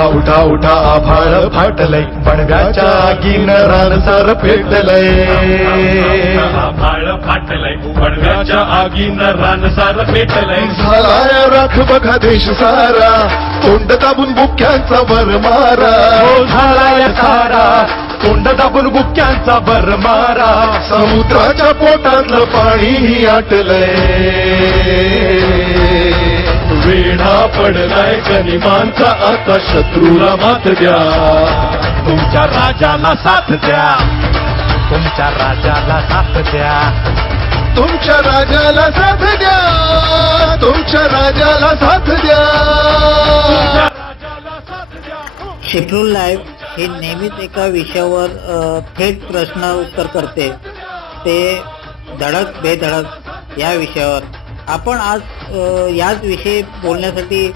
उठा उठा आभाळ फाटलय. बडव्याच्या आगीन रानसार पेटलय. आभाळ फाटलंय. पडव्याच्या आगीनं रानसार पेटलंय. झालाय राख बघा देश सारा. तोंड दाबून बुक्यांचा वर मारा. हो झालाय सारा. तोंड दाबून बुक्यांचा बर मारा. समुद्राच्या पोटातलं पाणी आटलंय. वेढा पडलाय गनिमांचा आता शत्रूला मात द्या. तुमच्या राजाला साथ द्या. तुमच्या राजाला साथ द्या. तुमच्या राजाला साथ द्या. तुमच्या राजाला साथ द्या. राजाला साथ द्या शेड्यूल लाईव्ह हे नेहमीच एका विषयावर थेट प्रश्न उत्तर करते. ते धडक बेधडक या विषयावर. आपण आज याच विषयी बोलण्यासाठी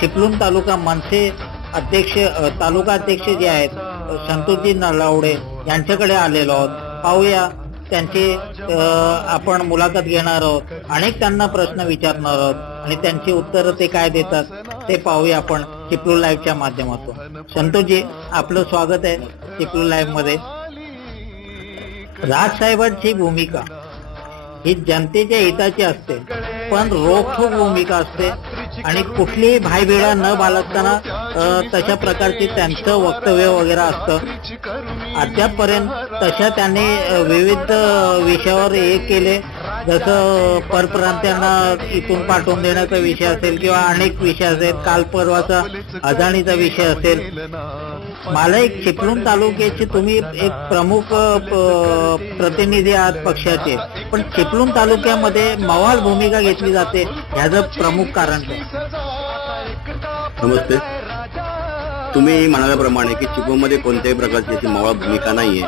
चिपलूण तालुका मनसे अध्यक्ष तालुका अध्यक्ष जे आहेत संतोषजी नलावडे यांच्याकडे आलेलो आहोत. पाहूया त्यांची आपण मुलाखत घेणार आहोत. अनेक त्यांना प्रश्न विचारणार आहोत आणि त्यांची उत्तरं ते काय देतात ते पाहूया आपण चिपळू लाईव्हच्या माध्यमातून. संतोषजी आपलं स्वागत आहे चिपलू लाईव्हमध्ये राजसाहेबांची भूमिका. ही जनतेच्या हिताची असते. पण रोखोक भूमिका असते. आणि कुठलीही भाईबेडा न बाळगताना तशा प्रकारचे त्यांचं वक्तव्य वगैरे असतं. अद्यापपर्यंत तशा त्यांनी विविध विषयावर हे केले. जसं परप्रांत्यांना इथून पाठवून देण्याचा विषय असेल किंवा अनेक विषय असेल काल परवाचा अजाणीचा विषय असेल मला एक चिपळूण तालुक्याचे तुम्ही एक प्रमुख प्रतिनिधी आहात पक्षाचे पण चिपळूण तालुक्यामध्ये मवाल भूमिका घेतली जाते ह्याचं प्रमुख कारण काय? नमस्ते. तुम्ही म्हणाल्याप्रमाणे की चिपळूणमध्ये कोणत्याही प्रकारची अशी भूमिका नाहीये.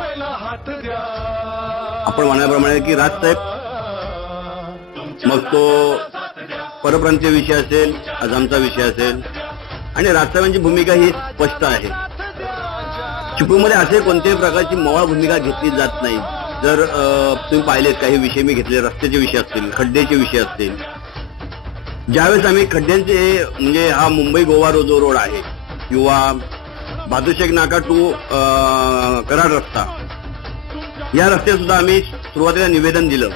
आपण म्हणाल्याप्रमाणे की राजसाहेब मग तो परप्रांतीय विषय असेल आझामचा विषय असेल आणि राजसाहेबांची भूमिका ही स्पष्ट आहे. चिपळूणमध्ये असे कोणत्याही प्रकारची मोवाळ भूमिका घेतली जात नाही. जर तुम्ही पाहिलेत काही विषय मी घेतले रस्त्याचे विषय असतील खड्ड्याचे विषय असतील. ज्यावेळेस आम्ही खड्ड्यांचे म्हणजे हा मुंबई गोवा रोजो रोड आहे किंवा भादुशेख नाका टू कराड रस्ता या रस्त्यात सुद्धा आम्ही सुरुवातीला निवेदन दिलं.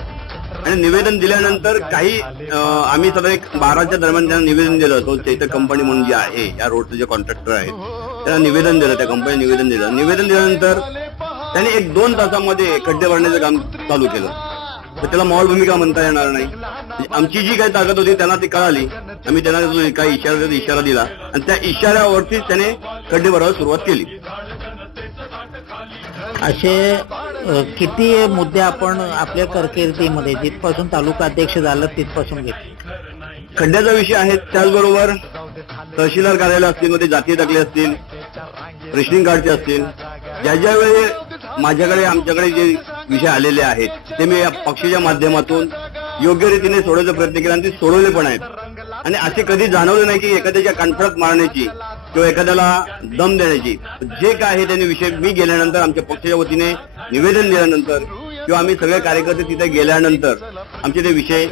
आणि निवेदन दिल्यानंतर काही आम्ही सगळं एक बाराच्या दरम्यान त्यांना निवेदन दिलं. होतं चैत्र कंपनी म्हणून जी आहे या रोडचे जे कॉन्ट्रॅक्टर आहेत त्यांना निवेदन दिलं त्या कंपनी निवेदन दिलं. निवेदन दिल्यानंतर त्यांनी एक दोन तासामध्ये खड्डे भरण्याचं काम चालू केलं. तर त्याला मॉल भूमिका म्हणता येणार नाही. आमची जी काही ताकद होती त्यांना ती कळाली. आम्ही त्यांना काही इशारा इशारा दिला. आणि त्या इशाऱ्यावरतीच त्याने खड्डे भरायला सुरुवात केली. असे किती मुद्दे आपण आपल्या कारकिर्दीमध्ये जिथपासून तालुका अध्यक्ष झालं तिथपासून घेतले? खड्ड्याचा विषय आहे त्याचबरोबर तहसीलदार कार्यालय असतील मध्ये जातीय दाखले असतील रेशनिंग कार्डचे असतील. ज्या ज्या वेळी माझ्याकडे आमच्याकडे जे विषय आलेले आहेत ते मी पक्षाच्या माध्यमातून योग्य रीतीने सोडवण्याचा प्रयत्न केला आणि ते सोडवले पण आहेत. आणि असे कधी जाणवले नाही की एखाद्याच्या कणफळत मारण्याची किंवा एखाद्याला दम देण्याची. जे काय आहे त्यांनी विषय मी गेल्यानंतर आमच्या पक्षाच्या वतीने निवेदन दिल्यानंतर किंवा आम्ही सगळे कार्यकर्ते तिथे गेल्यानंतर आमचे ते विषय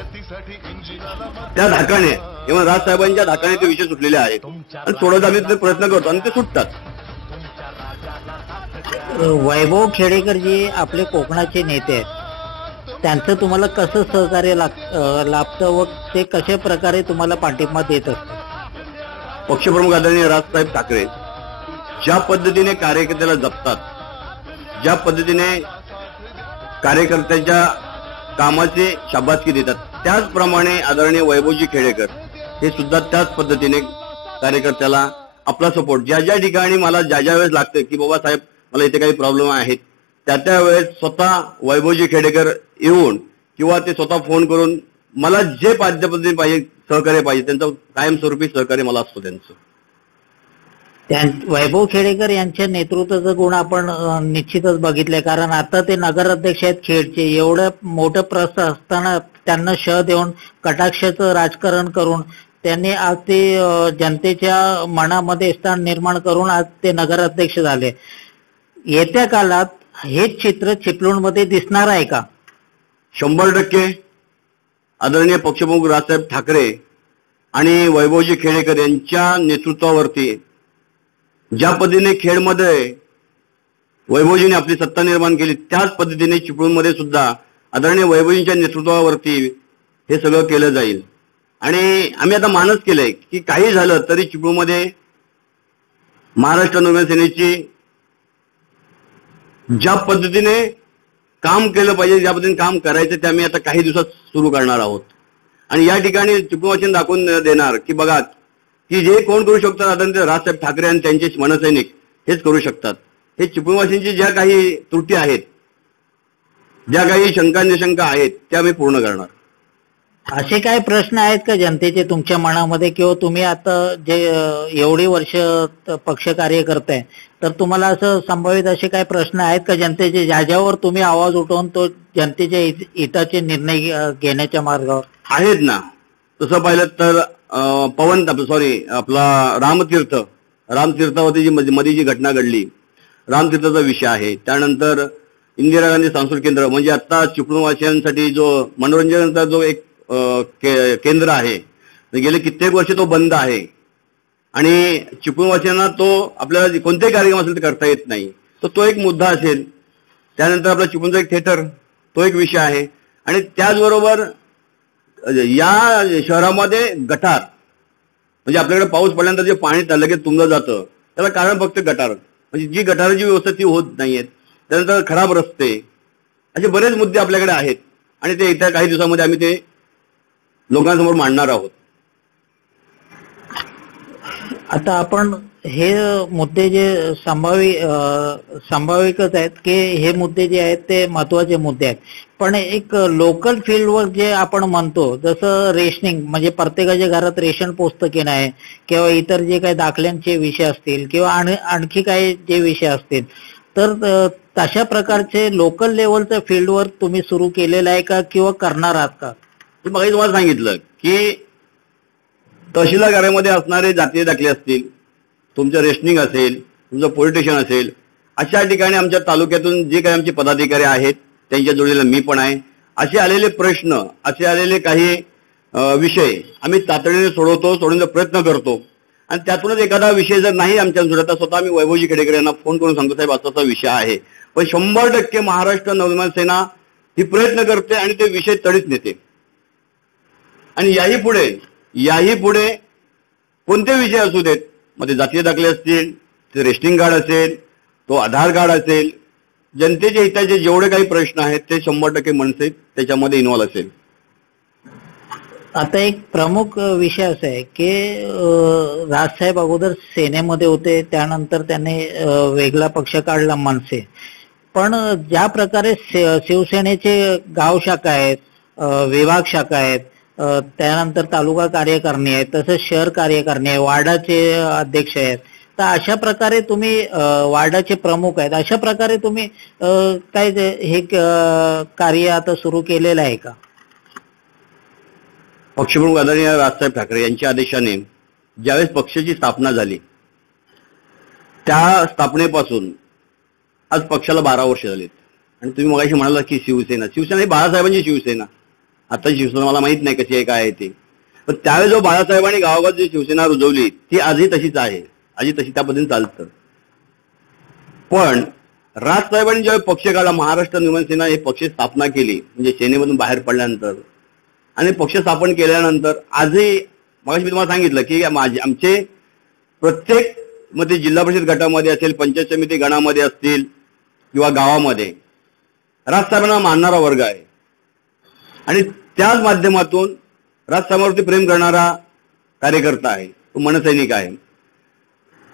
त्या धाकाने किंवा राजसाहेबांच्या धाकाने ते विषय सुटलेले आहेत. आणि सोडवत आम्ही ते प्रयत्न करतो आणि ते सुटतात. वैभव खेडेकर जे आपले कोकणाचे नेते आहेत. त्यांचं तुम्हाला कसं सहकार्य लाग- लाभतं व ते कशा प्रकारे तुम्हाला पाठिंबा देत असतात? पक्षप्रमुख आदरणीय राजसाहेब ठाकरे ज्या पद्धतीने कार्यकर्त्याला जपतात ज्या पद्धतीने कार्यकर्त्यांच्या कामाचे शाबासकी देतात त्याचप्रमाणे आदरणीय वैभवजी खेडेकर हे सुद्धा त्याच पद्धतीने कार्यकर्त्याला आपला सपोर्ट ज्या ज्या ठिकाणी मला ज्या ज्या वेळेस लागतं की बाबा साहेब मला इथे काही प्रॉब्लेम आहेत त्या त्या वेळेस स्वतः वैभवजी खेडेकर येऊन किंवा ते स्वतः फोन करून मला जे पाद्य पद्धतीने पाहिजे सहकार्य पाहिजे त्यांचं कायमस्वरूपी सहकार्य मला असतो त्यांचं. वैभव खेडेकर यांच्या नेतृत्वाचा गुण आपण निश्चितच बघितले कारण आता ते नगराध्यक्ष आहेत खेडचे. एवढं मोठं प्रस्त असताना त्यांना श देऊन कटाक्षाचं राजकारण करून त्यांनी आज ते जनतेच्या मनामध्ये स्थान निर्माण करून आज ते नगराध्यक्ष झाले. येत्या काळात हेच चित्र चिपळूणमध्ये दिसणार आहे का? शंभर टक्के. आदरणीय पक्षप्रमुख राजसाहेब ठाकरे आणि वैभवजी खेडेकर यांच्या नेतृत्वावरती ज्या पद्धतीने खेडमध्ये वैभवजीने आपली सत्ता निर्माण केली त्याच पद्धतीने चिपळूणमध्ये सुद्धा आदरणीय वैभवजींच्या नेतृत्वावरती हे सगळं केलं जाईल. आणि आम्ही आता मानस केलंय की काही झालं तरी चिपळूणमध्ये महाराष्ट्र नवनिर्माण सेनेची ज्या पद्धतीने काम केलं पाहिजे ज्या पद्धतीने काम करायचं ते आम्ही आता काही दिवसात सुरू करणार आहोत. आणि या ठिकाणी चिपळूण दाखवून देणार की बघा की जे कोण करू शकतात आदरणीय राजसाहेब ठाकरे आणि त्यांचे मनसैनिक हेच करू शकतात. हे चिपळूणवासींची ज्या काही त्रुटी आहेत ज्या काही शंका निशंका आहेत त्या आम्ही पूर्ण करणार. असे काय प्रश्न आहेत का जनतेचे तुमच्या मनामध्ये? किंवा तुम्ही आता जे एवढी वर्ष पक्ष कार्य करताय तर तुम्हाला असं संभावित असे काय प्रश्न आहेत का जनतेचे? ज्याच्यावर तुम्ही आवाज उठवून तो जनतेच्या हित- हिताचे निर्णय घेण्याच्या मार्गावर? आहेत ना. तसं पाहिलं तर पवन सॉरी आपला रामतीर्थ रामतीर्थावरती जी मध्ये जी घटना घडली रामतीर्थाचा विषय आहे. त्यानंतर इंदिरा गांधी सांस्कृतिक केंद्र म्हणजे आता चिपळूणवासियांसाठी जो मनोरंजनाचा जो एक के- केंद्र आहे गेले कित्येक वर्ष तो बंद आहे. आणि चिपळूणवासियांना तो आपल्याला कोणतेही कार्यक्रम असेल ते करता येत नाही. तर तो एक मुद्दा असेल. त्यानंतर आपला चिपळूणचा एक थिएटर तो एक विषय आहे. आणि त्याचबरोबर या शहरामध्ये गटार. म्हणजे आपल्याकडे पाऊस पडल्यानंतर जे पाणी लगेच तुमलं जातं. त्याला कारण फक्त गटार. म्हणजे जी गटाराची व्यवस्था ती होत नाहीयेत. त्यानंतर खराब रस्ते. असे बरेच मुद्दे आपल्याकडे आहेत. आणि ते येत्या काही दिवसामध्ये आम्ही ते लोकांसमोर मांडणार आहोत. आता आपण हे मुद्दे जे संभावी संभाविकच आहेत की हे मुद्दे जे आहेत ते महत्त्वाचे मुद्दे आहेत. पण एक लोकल फील्डवर जे आपण म्हणतो जसं रेशनिंग म्हणजे प्रत्येकाच्या घरात रेशन पोचतं की नाही किंवा इतर जे काही दाखल्यांचे विषय असतील किंवा आणखी काही जे विषय असतील तर तशा प्रकारचे लोकल लेवलच्या फील्डवर तुम्ही सुरू केलेलं आहे का किंवा करणार आहात का? मग तुम्हाला सांगितलं की तहसीलदार कार्यामध्ये असणारे जातीय दाखले असतील तुमचं रेशनिंग असेल तुमचं पोलीस स्टेशन असेल अशा ठिकाणी आमच्या तालुक्यातून जे काही आमचे पदाधिकारी आहेत त्यांच्या जोडीला मी पण आहे. असे आलेले प्रश्न असे आलेले काही विषय आम्ही तातडीने सोडवतो सोडवण्याचा प्रयत्न करतो. आणि त्यातूनच एखादा विषय जर नाही आमच्या सुद्धा स्वतः आम्ही वैभवजी खेडेकर यांना फोन करून सांगतो साहेब असा असा विषय आहे. पण शंभर टक्के महाराष्ट्र नवनिर्माण सेना ही प्रयत्न करते आणि ते विषय तडीच नेते. आणि याही पुढे याही पुढे कोणते विषय असू देत? मग ते जातीय दाखले असतील ते रेशनिंग कार्ड असेल तो आधार कार्ड असेल जनतेच्या हिताचे जेवढे काही प्रश्न आहेत ते शंभर टक्के मनसे त्याच्यामध्ये इन्व्हॉल्व असेल. आता एक प्रमुख विषय असा आहे की राजसाहेब अगोदर सेनेमध्ये होते त्यानंतर त्यांनी वेगळा पक्ष काढला मनसे. पण ज्या प्रकारे शिवसेनेचे गाव शाखा आहेत विभाग शाखा आहेत त्यानंतर तालुका कार्यकारिणी आहे तसंच शहर कार्यकारिणी आहे वार्डाचे अध्यक्ष आहेत. तर अशा प्रकारे तुम्ही वार्डाचे प्रमुख आहेत. अशा प्रकारे तुम्ही काय हे कार्य आता सुरू केलेलं आहे का? पक्षप्रमुख आदरणीय राजसाहेब ठाकरे यांच्या आदेशाने ज्यावेळेस पक्षाची स्थापना झाली त्या स्थापनेपासून आज पक्षाला बारा वर्ष झालीत. आणि तुम्ही मगाशी म्हणाला की शिवसेना शिवसेना ही बाळासाहेबांची शिवसेना. आता शिवसेना मला माहीत नाही कशी आहे काय आहे ते. पण त्यावेळी जो बाळासाहेबांनी गावागावात जी शिवसेना रुजवली ती आजही तशीच आहे. आजही तशी त्या पद्धतीने चालतं. पण राजसाहेबांनी ज्यावेळी पक्ष काढला महाराष्ट्र निर्माण सेना हे पक्ष स्थापना केली म्हणजे सेनेमधून बाहेर पडल्यानंतर आणि पक्ष स्थापन केल्यानंतर आजही मग मी तुम्हाला सांगितलं की माझे आमचे प्रत्येक मग ते जिल्हा परिषद गटामध्ये असेल पंचायत समिती गणामध्ये असतील किंवा गावामध्ये राजसाहेबांना मानणारा वर्ग आहे. आणि त्याच माध्यमातून राजसाहेबांवरती प्रेम करणारा कार्यकर्ता आहे तो मनसैनिक आहे.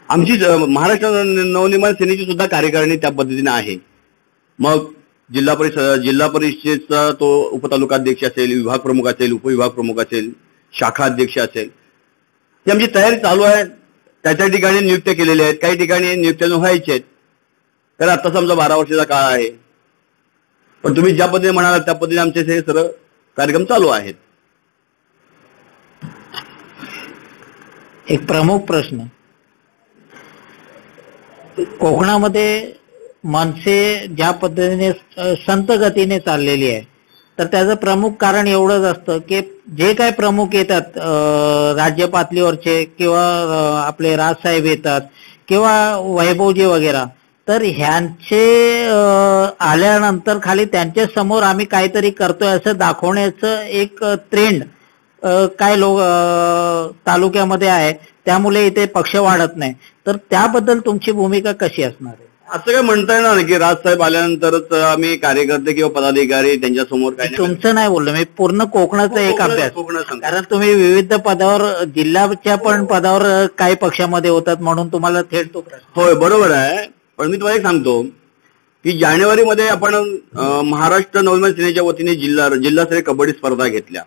आमची महाराष्ट्र नवनिर्माण सेनेची सुद्धा कार्यकारिणी त्या पद्धतीने आहे. मग जिल्हा परिषद जिल्हा परिषदेचा तो उपतालुकाध्यक्ष असेल विभाग प्रमुख असेल उपविभाग प्रमुख असेल शाखा अध्यक्ष असेल. ही आमची तयारी चालू आहे. त्या त्या ठिकाणी नियुक्त्या केलेल्या आहेत. काही ठिकाणी नियुक्त्या व्हायच्या आहेत. तर आता समजा बारा वर्षाचा काळ आहे. पण तुम्ही ज्या पद्धतीने म्हणाला त्या पद्धतीने आमचे हे सर्व कार्यक्रम चालू आहेत. एक प्रमुख प्रश्न. कोकणामध्ये मनसे ज्या पद्धतीने संत गतीने चाललेली आहे तर त्याचं प्रमुख कारण एवढंच असतं की जे काय प्रमुख येतात राज्य पातळीवरचे किंवा आपले राजसाहेब येतात किंवा वैभवजी वगैरे तर ह्यांचे आल्यानंतर खाली त्यांच्यासमोर आम्ही काहीतरी करतोय असं दाखवण्याचं एक ट्रेंड काय लोक तालुक्यामध्ये आहे. त्यामुळे इथे पक्ष वाढत नाही. तर त्याबद्दल तुमची भूमिका कशी असणार आहे? असं काय म्हणता येणार नाही की राजसाहेब आल्यानंतरच आम्ही कार्यकर्ते किंवा पदाधिकारी त्यांच्यासमोर तुमचं नाही बोललो. मी पूर्ण कोकणाचा एक अभ्यास. कारण तुम्ही विविध पदावर जिल्ह्याच्या पण पदावर अं, काही पक्षामध्ये होतात म्हणून तुम्हाला थेट तो होय बरोबर आहे. पण मी तुम्हाला एक सांगतो की जानेवारीमध्ये आपण महाराष्ट्र नवनिर्माण सेनेच्या वतीने जिल्हा जिल्हास्तरीय कबड्डी स्पर्धा घेतल्या.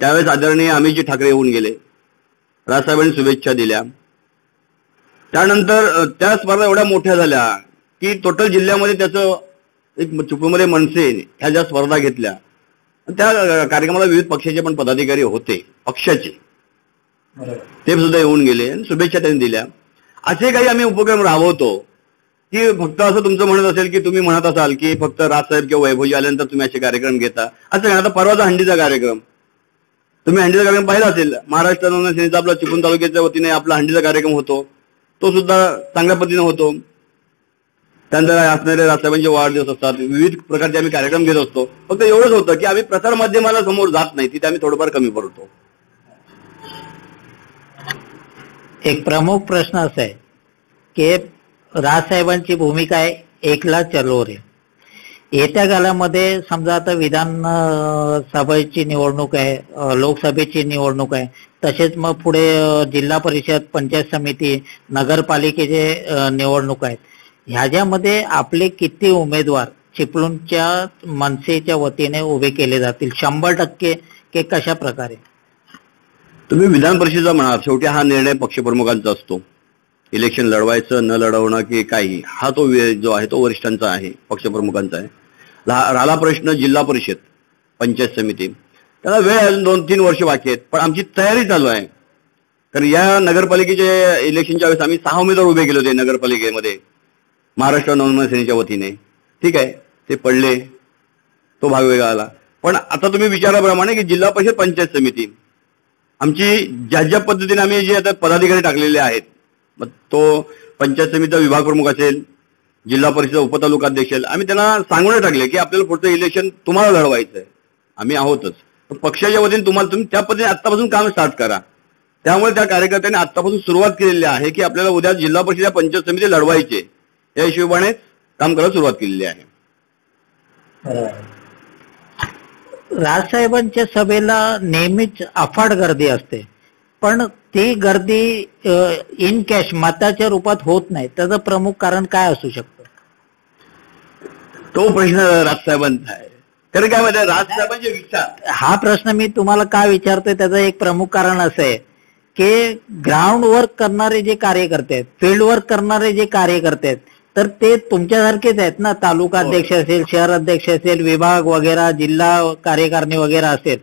त्यावेळेस आदरणीय अमितजी ठाकरे येऊन गेले. राजसाहेबांनी शुभेच्छा दिल्या. त्यानंतर त्या स्पर्धा एवढ्या मोठ्या झाल्या की टोटल जिल्ह्यामध्ये त्याचं एक चिपळूणमध्ये मनसे ह्या ज्या स्पर्धा घेतल्या त्या कार्यक्रमाला विविध पक्षाचे पण पदाधिकारी होते पक्षाचे. ते सुद्धा येऊन गेले आणि शुभेच्छा त्यांनी दिल्या. असे काही आम्ही उपक्रम राबवतो. की फक्त असं तुमचं म्हणत असेल की तुम्ही म्हणत असाल की फक्त राजसाहेब किंवा वैभवजी आल्यानंतर तुम्ही असे कार्यक्रम घेता. असं नाही आता परवाचा हंडीचा कार्यक्रम. तुम्ही हंडीचा कार्यक्रम पाहिला असेल. महाराष्ट्र सेनेचा आपला चिपळूण तालुक्याच्या वतीने आपला हंडीचा कार्यक्रम होतो. तो सुद्धा चांगल्या पद्धतीने होतो. त्यानंतर असणारे राजसाहेबांचे वाढदिवस असतात. विविध प्रकारचे आम्ही कार्यक्रम घेत असतो. फक्त एवढंच होतं की आम्ही प्रसार माध्यमाला समोर जात नाही. तिथे आम्ही थोडंफार कमी पडतो. एक प्रमुख प्रश्न असा आहे की राजसाहेबांची भूमिका आहे एकला चलो रे येत्या काळामध्ये समजा आता विधान सभेची निवडणूक आहे लोकसभेची निवडणूक आहे तसेच मग पुढे जिल्हा परिषद पंचायत समिती नगरपालिकेचे निवडणूक आहेत. ह्याच्यामध्ये आपले किती उमेदवार चिपळूणच्या मनसेच्या वतीने उभे केले जातील? शंभर टक्के के कशा प्रकारे तुम्ही विधान परिषदेचा म्हणाल शेवटी हा निर्णय पक्षप्रमुखांचा असतो. इलेक्शन लढवायचं न लढवणं की काही हा तो जो आहे तो वरिष्ठांचा आहे पक्षप्रमुखांचा आहे. रा- राहिला प्रश्न जिल्हा परिषद पंचायत समिती. त्याला वेळ अजून दोन तीन वर्ष बाकी आहेत पण आमची तयारी चालू आहे. कारण या नगरपालिकेच्या इलेक्शनच्या वेळेस आम्ही सहा उमेदवार उभे केले होते नगरपालिकेमध्ये. महाराष्ट्र नवनिर्माण सेनेच्या वतीने. ठीक आहे ते पडले तो भाग वेगळा आला. पण आता तुम्ही विचाराप्रमाणे की जिल्हा परिषद पंचायत समिती. आमची ज्या ज्या पद्धतीने आम्ही जे आता पदाधिकारी टाकलेले आहेत मग तो पंचायत समितीचा विभाग प्रमुख असेल जिल्हा परिषद उपतालुका अध्यक्ष असेल आम्ही त्यांना सांगून टाकले की आपल्याला पुढचं इलेक्शन तुम्हाला लढवायचं आहे आम्ही आहोतच. पक्षाच्या वतीने तुम्हाला तुम्ही त्या पद्धतीने आत्तापासून काम स्टार्ट करा. त्यामुळे त्या कार्यकर्त्यांनी आत्तापासून सुरुवात केलेली आहे की आपल्याला उद्या जिल्हा परिषद पंचायत समिती लढवायचे या हिशोबाने काम करायला सुरुवात केलेली आहे. राजसाहेबांच्या सभेला नेहमीच अफाट गर्दी असते. पण ती गर्दी इन कॅश मताच्या रूपात होत नाही. त्याचं प्रमुख कारण काय असू शकतं? तो प्रश्न राजसाहेबांचा आहे. कारण काय माहिती राजसाहेबांचे विचार. हा प्रश्न मी तुम्हाला का विचारतोय त्याचं एक प्रमुख कारण असं आहे की ग्राउंड वर्क करणारे जे कार्यकर्ते आहेत फील्ड वर्क करणारे जे कार्यकर्ते आहेत तर ते तुमच्यासारखेच आहेत ना. तालुका अध्यक्ष असेल शहर अध्यक्ष असेल विभाग वगैरे जिल्हा कार्यकारिणी वगैरे असेल.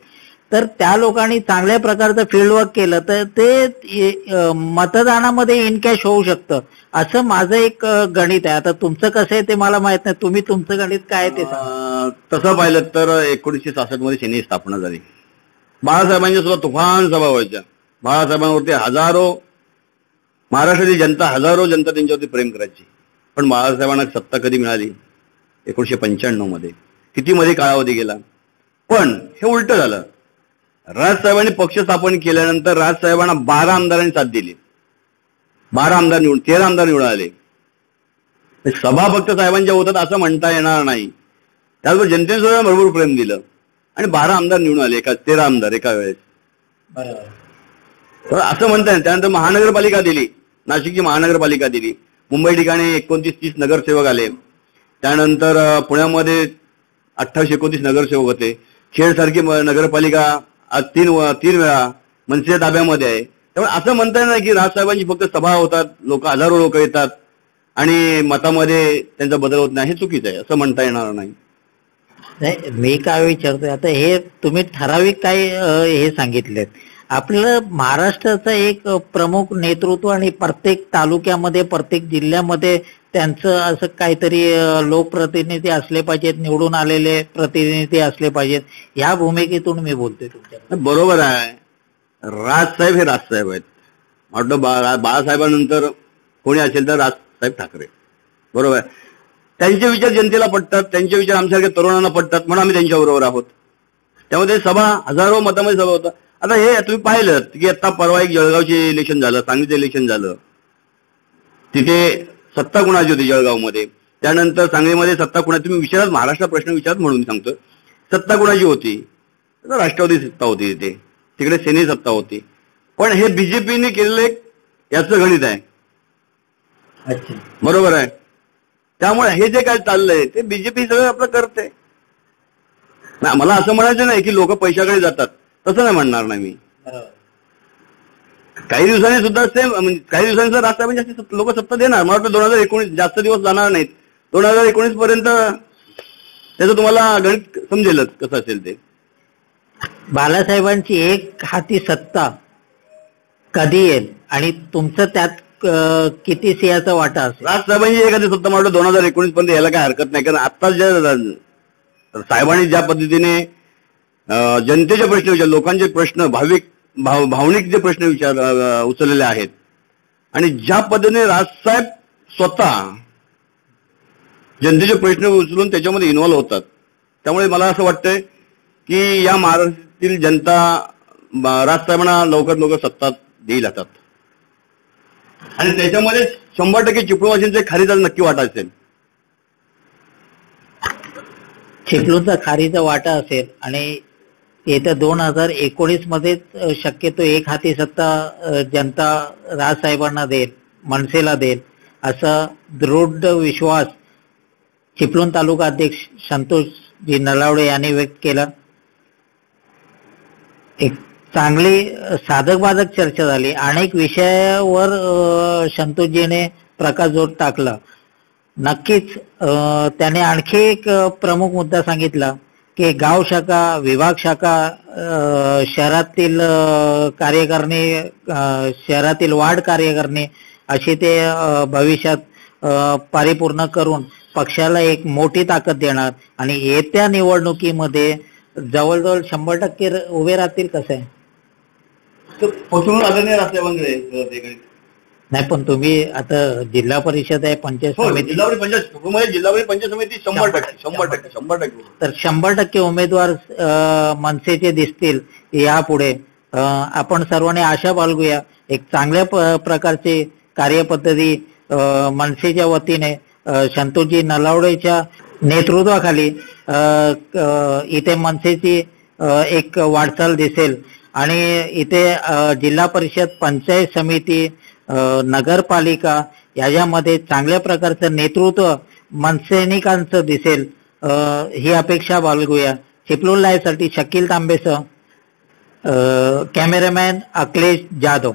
तर त्या लोकांनी चांगल्या प्रकारचं फील्ड वर्क केलं तर ते मतदानामध्ये इनकॅश होऊ शकतं. असं माझं एक गणित आहे. आता तुमचं कसं आहे ते मला माहीत नाही. तुम्ही तुमचं गणित काय ते सांगा. तसं पाहिलं तर एकोणीसशे सहासष्टमध्ये सेनेची स्थापना झाली. बाळासाहेबांच्या सुद्धा तुफान सभा व्हायच्या. बाळासाहेबांवरती हजारो महाराष्ट्राची जनता हजारो जनता त्यांच्यावरती प्रेम करायची. पण बाळासाहेबांना सत्ता कधी मिळाली? एकोणीशे पंच्याण्णवमध्ये किती मध्ये कालावधी गेला? पण हे उलट झालं. राजसाहेबांनी पक्ष स्थापन केल्यानंतर राजसाहेबांना बारा आमदारांनी साथ दिली. बारा आमदार निवडून तेरा आमदार निवडून आले. सभा फक्त साहेबांच्या होतात असं म्हणता येणार नाही. त्याचबरोबर जनतेने सुद्धा भरपूर प्रेम दिलं. आणि बारा आमदार निवडून आले एका तेरा आमदार एका वेळेस. तर असं म्हणता येईल. त्यानंतर महानगरपालिका दिली. नाशिकची महानगरपालिका दिली. मुंबई ठिकाणी एकोणतीस तीस नगरसेवक आले. त्यानंतर पुण्यामध्ये अठ्ठावीस एकोणतीस नगरसेवक होते. खेड सारखी नगरपालिका आज तीन तीन वेळा मनसे ताब्यामध्ये आहे. त्यामुळे असं म्हणता येणार की राजसाहेबांची फक्त सभा होतात लोक हजारो लोक येतात आणि मतामध्ये त्यांचा बदल होत नाही हे चुकीचं आहे असं म्हणता येणार नाही. नाही मी काय विचारतोय आता हे तुम्ही ठराविक काय हे सांगितलेत. आपलं महाराष्ट्राचं एक प्रमुख नेतृत्व आणि प्रत्येक तालुक्यामध्ये प्रत्येक जिल्ह्यामध्ये त्यांचं असं काहीतरी लोकप्रतिनिधी असले पाहिजेत निवडून आलेले प्रतिनिधी असले पाहिजेत या भूमिकेतून मी बोलतोय तुमच्या बरोबर आहे. राजसाहेब हे राजसाहेब आहेत. वाटतं बा बाळासाहेबांनंतर कोणी असेल तर राजसाहेब ठाकरे. बरोबर आहे. त्यांचे विचार जनतेला पडतात त्यांचे विचार आमच्यासारख्या तरुणांना पडतात म्हणून आम्ही त्यांच्याबरोबर आहोत. त्यामध्ये सभा हजारो मतामध्ये सभा होता आता हे तुम्ही पाहिलं की आता परवा एक जळगावचे इलेक्शन झालं सांगलीचं इलेक्शन झालं. तिथे सत्ता कुणाची होती जळगावमध्ये. त्यानंतर सांगलीमध्ये सत्ता कुणाची तुम्ही विचारात महाराष्ट्र प्रश्न विचारात म्हणून सांगतो. सत्ता कुणाची होती राष्ट्रवादी सत्ता होती तिथे. तिकडे सेने सत्ता होती. पण हे बीजेपीने केलेलं एक याचं गणित आहे. बरोबर आहे. त्यामुळे हे जे काय चाललंय ते बीजेपी सगळं आपलं करते मला असं म्हणायचं नाही की लोक पैशाकडे जातात. तसं नाही म्हणणार नाही मी. काही दिवसांनी सुद्धा सेम म्हणजे काही दिवसांनी सुद्धा राष्ट्रपती लोक सत्ता देणार. मला वाटतं दोन हजार एकोणीस जास्त दिवस जाणार नाहीत. दोन हजार एकोणीस पर्यंत त्याचं तुम्हाला गणित समजेलच कसं असेल ते. बालासाहेबांची एक हाती सत्ता कधी येईल? आणि तुमचं त्यात किती सिंहाचा वाटा असेल? राजसाहेबांची एखादी सत्ता मला वाटतं दोन हजार एकोणीस पर्यंत यायला काय हरकत नाही. कारण आता ज्या साहेबांनी ज्या पद्धतीने जनतेचे प्रश्न विचार लोकांचे प्रश्न भाविक भाव भावनिक जे प्रश्न विचार उचललेले आहेत. आणि ज्या पद्धतीने राजसाहेब स्वतः जनतेचे प्रश्न उचलून त्याच्यामध्ये इन्व्हॉल्व्ह होतात. त्यामुळे मला असं वाटतंय की या महाराष्ट्रातील जनता राजसाहेबांना लवकर लवकर सत्ता देईल हातात. आणि त्याच्यामध्ये शंभर टक्के चिपळूणवासींचे खारीदार नक्की वाटा असेल. चिपळूणचा खारीचा वाटा असेल आणि येत्या दोन हजार एकोणीसमध्ये शक्यतो एक हाती सत्ता जनता राजसाहेबांना देईल मनसेला देईल असा दृढ विश्वास चिपळूण तालुका अध्यक्ष संतोषजी नलावडे यांनी व्यक्त केला. एक चांगली साधक बाधक चर्चा झाली. अनेक विषयावर संतोषजीने प्रकाश जोड टाकला. नक्कीच अं, त्याने आणखी एक प्रमुख मुद्दा सांगितला. की गाव शाखा विभाग शाखा शहरातील कार्य करणे शहरातील वाढ कार्य करणे अशी ते भविष्यात परिपूर्ण करून पक्षाला एक मोठी ताकद देणार. आणि येत्या निवडणुकीमध्ये जवळजवळ शंभर टक्के उभे राहतील कसं? आहे तर पोचवून आदरणीय राजसाहेबांकडे नाही पण तुम्ही आता जिल्हा परिषद आहे पंचायत हो समिती. जिल्हा पंचायत जिल्हा पंचायत समिती शंभर टक्के शंभर टक्के शंभर टक्के. तर शंभर टक्के उमेदवार मनसेचे दिसतील यापुढे आपण सर्वांनी आशा बाळगूया. एक चांगल्या प्रकारची कार्यपद्धती मनसेच्या वतीने संतोषजी नलावडेच्या नेतृत्वाखाली इथे मनसेची एक वाटचाल दिसेल. आणि इथे जिल्हा परिषद पंचायत समिती नगरपालिका याच्यामध्ये चांगल्या प्रकारचं नेतृत्व मनसैनिकांचं दिसेल. ही अपेक्षा बाळगूया. चिपळूण लाईव्हसाठी शकील तांबेसह कॅमेरामॅन अखिलेश जाधव.